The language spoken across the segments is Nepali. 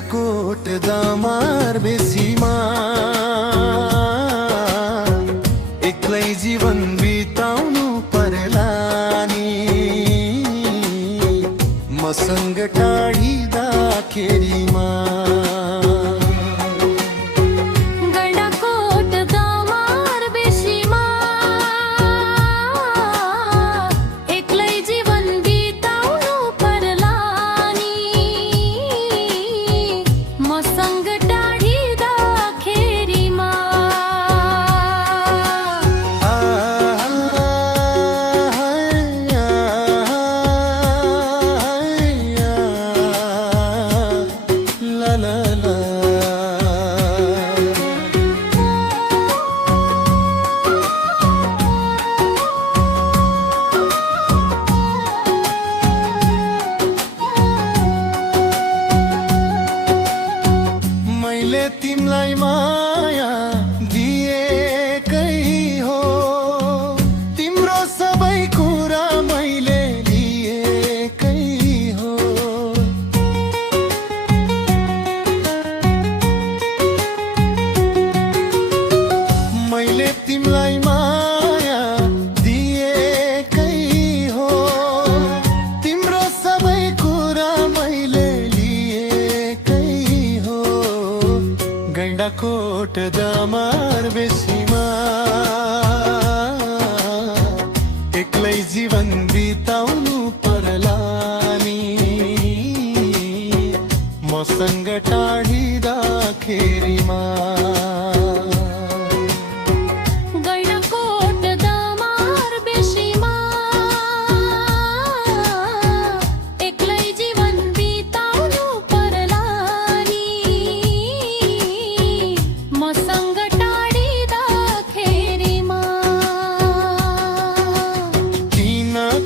गैंडाकोट दामार बेसीमा एक्लै जीवन बिताउनु पर्ला नि मसँग टाढिँदाखेरिमा। मैले तिमलाई माया दिएकै हो, तिम्रो सबै कुरा मैले लिएकै हो। मैले तिमलाई माया दिएकै हो, तिम्रो सबै कुरा मैले लिएकै हो। गैंडाकोट दामार बेसीमा एक्लै जीवन बिताउनु पर्ला नि मसँग टाढिँदाखेरिमा।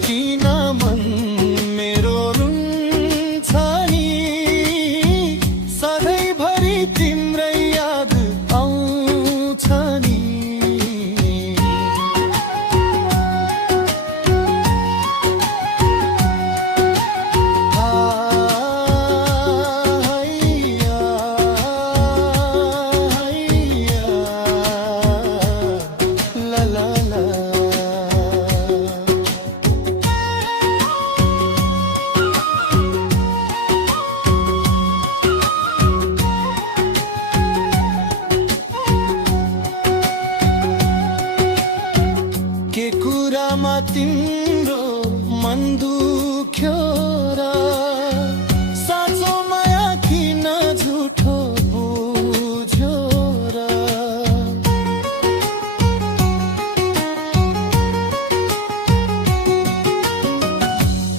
किन मन मेरो रुन्छ नि सधैँभरि तिम्रै याद आउँछ नि। ला ला ला के कुरामा तिम्रो मन दुख्यो र साँचो माया किन झुठो बुझ्यो र।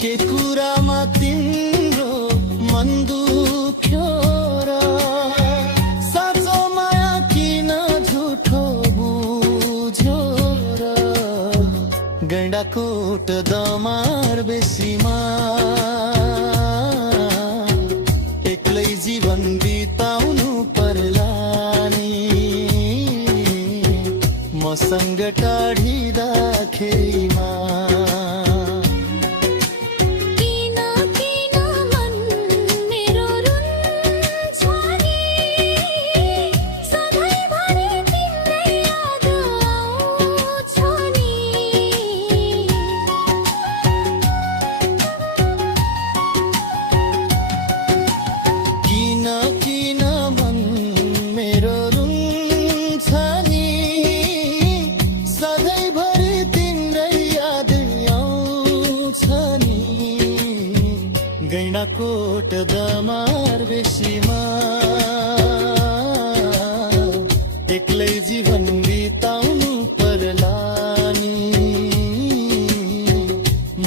के कुरामा तिम्रो मन दुख्यो र साँचो माया किन झुठो बुझ्यो र। गैंडाकोट दामार बेसीमा एक्लै जीवन बिताउनु पर्ला नि मसँग टाढिँदाखेरिमा। किन मन मेरो रुन्छ नि सधैँभरि तिम्रै याद आउँछ नि। गैंडाकोट दामार बेसीमा एक्लै जीवन बिताउनु पर्ला नि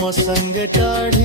मसँग टाढी